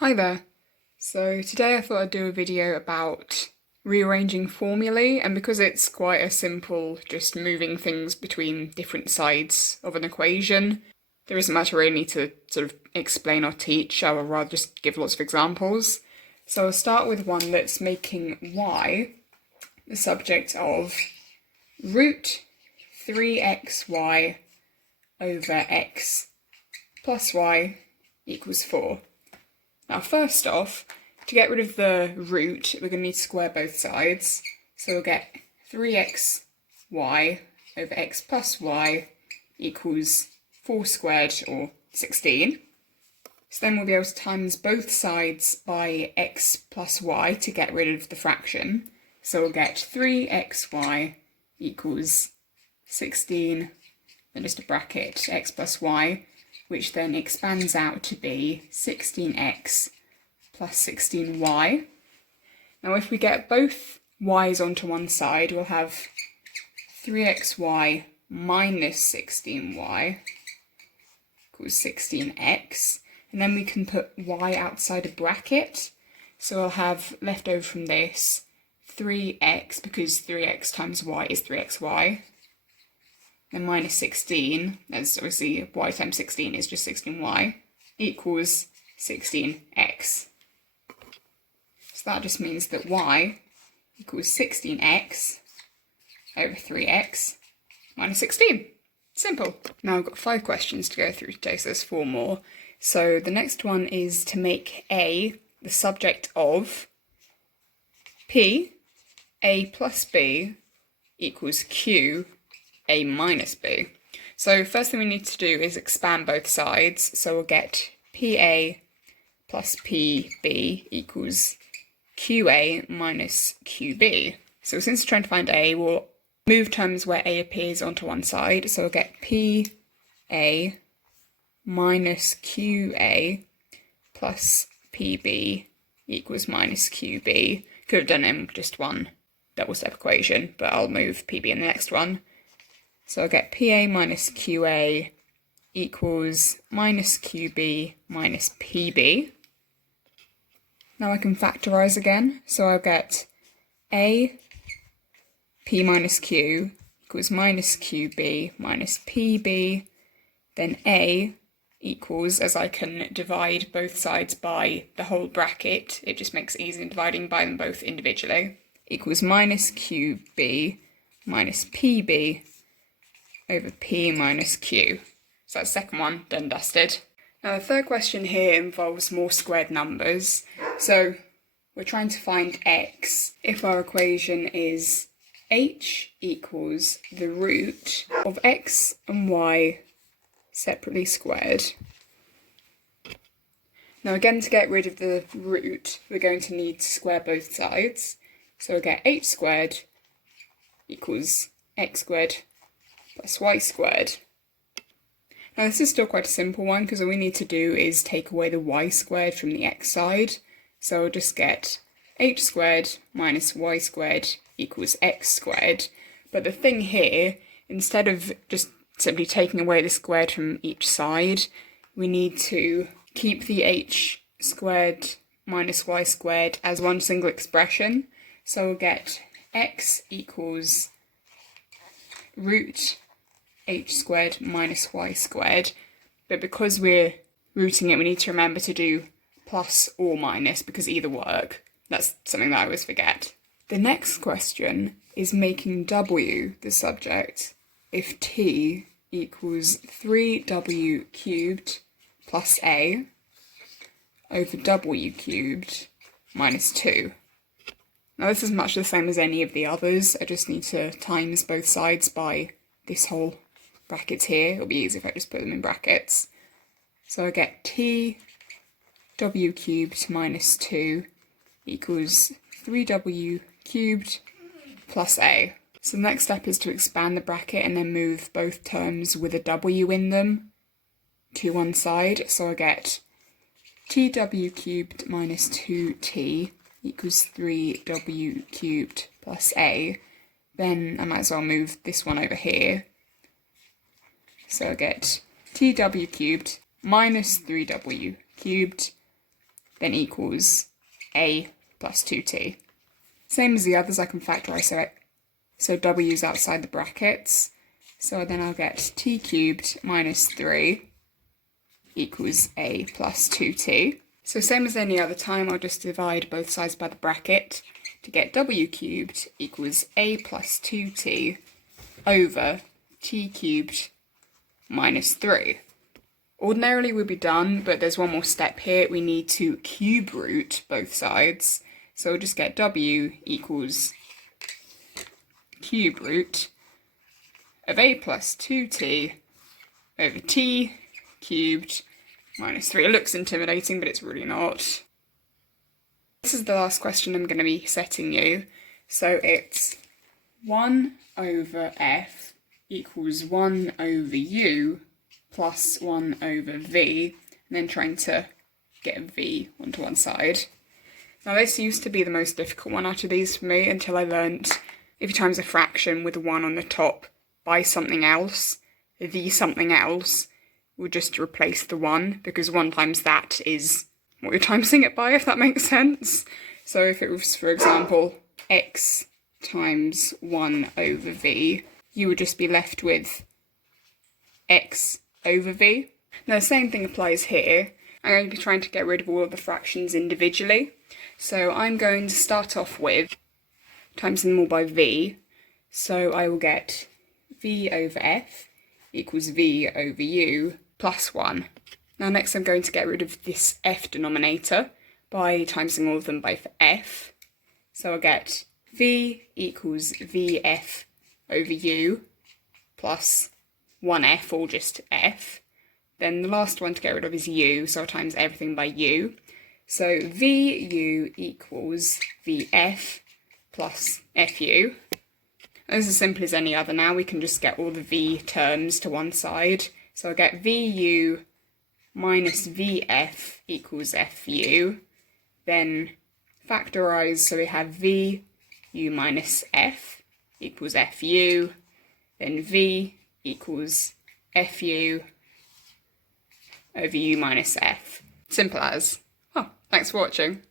Hi there. So today I thought I'd do a video about rearranging formulae, and because it's quite a simple, just moving things between different sides of an equation, there isn't much I really need to sort of explain or teach. I would rather just give lots of examples. So I'll start with one that's making y the subject of root 3xy over x plus y equals 4. Now first off, to get rid of the root, we're going to need to square both sides. So we'll get 3xy over x plus y equals 4 squared, or 16. So then we'll be able to times both sides by x plus y to get rid of the fraction. So we'll get 3xy equals 16, then just a bracket, x plus y, which then expands out to be 16x plus 16y. Now if we get both y's onto one side, we'll have 3xy minus 16y equals 16x, and then we can put y outside a bracket, so I'll have left over from this 3x, because 3x times y is 3xy, then minus 16, as obviously y times 16 is just 16y, equals 16x. So that just means that y equals 16x over 3x minus 16. Simple. Now I've got 5 questions to go through today, so there's 4 more. So the next one is to make A the subject of P, A plus B equals Q, A minus B. So first thing we need to do is expand both sides. So we'll get PA plus PB equals QA minus QB. So since we're trying to find A, we'll move terms where A appears onto one side. So we'll get PA minus QA plus PB equals minus QB. Could have done it in just one double step equation, but I'll move PB in the next one. So I'll get PA minus QA equals minus QB minus PB. Now I can factorise again, so I'll get A P minus Q equals minus QB minus PB, then A equals, as I can divide both sides by the whole bracket, it just makes it easy in dividing by them both individually, equals minus QB minus PB over P minus Q. So that's the second one, done dusted. Now the third question here involves more squared numbers. So we're trying to find x if our equation is h equals the root of x and y separately squared. Now again, to get rid of the root, we're going to need to square both sides. So we'll get h squared equals x squared plus y squared. Now this is still quite a simple one, because all we need to do is take away the y squared from the x side. So we'll just get h squared minus y squared equals x squared. But the thing here, instead of just simply taking away the squared from each side, we need to keep the h squared minus y squared as one single expression. So we'll get x equals root h squared minus y squared, but because we're rooting it, we need to remember to do plus or minus, because either work. That's something that I always forget. The next question is making w the subject if t equals 3w cubed plus a over w cubed minus 2. Now this is much the same as any of the others. I just need to times both sides by this whole brackets here. It'll be easy if I just put them in brackets. So I get t w cubed minus 2 equals 3w cubed plus a. So the next step is to expand the bracket and then move both terms with a w in them to one side. So I get tw cubed minus 2t equals 3w cubed plus a. Then I might as well move this one over here. So I get tw cubed minus 3w cubed then equals a plus 2t. Same as the others, I can factorise so w's outside the brackets. So then I'll get t cubed minus 3 equals a plus 2t. So same as any other time, I'll just divide both sides by the bracket to get w cubed equals a plus 2t over t cubed minus 3. Ordinarily we'd be done, but there's one more step here. We need to cube root both sides. So we'll just get w equals cube root of a plus 2t over t cubed minus 3. It looks intimidating, but it's really not. This is the last question I'm going to be setting you. So it's 1 over f equals 1 over u plus 1 over v, and then trying to get v onto one side. Now this used to be the most difficult one out of these for me until I learnt if you times a fraction with a 1 on the top by something else, the something else will just replace the 1, because 1 times that is what you're timesing it by, if that makes sense. So if it was, for example, x times 1 over v, you would just be left with x over v. Now the same thing applies here. I'm going to be trying to get rid of all of the fractions individually. So I'm going to start off with timesing them all by v. So I will get v over f equals v over u plus 1. Now next I'm going to get rid of this f denominator by timesing all of them by f. So I'll get v equals vf over u plus 1f, or just f. Then the last one to get rid of is u, so I'll times everything by u. So vu equals vf plus fu. This is as simple as any other now. We can just get all the v terms to one side. So I'll get vu minus vf equals fu. Then factorise, so we have vu minus f equals fu. Then v equals fu over u minus f. Simple as. Oh, thanks for watching.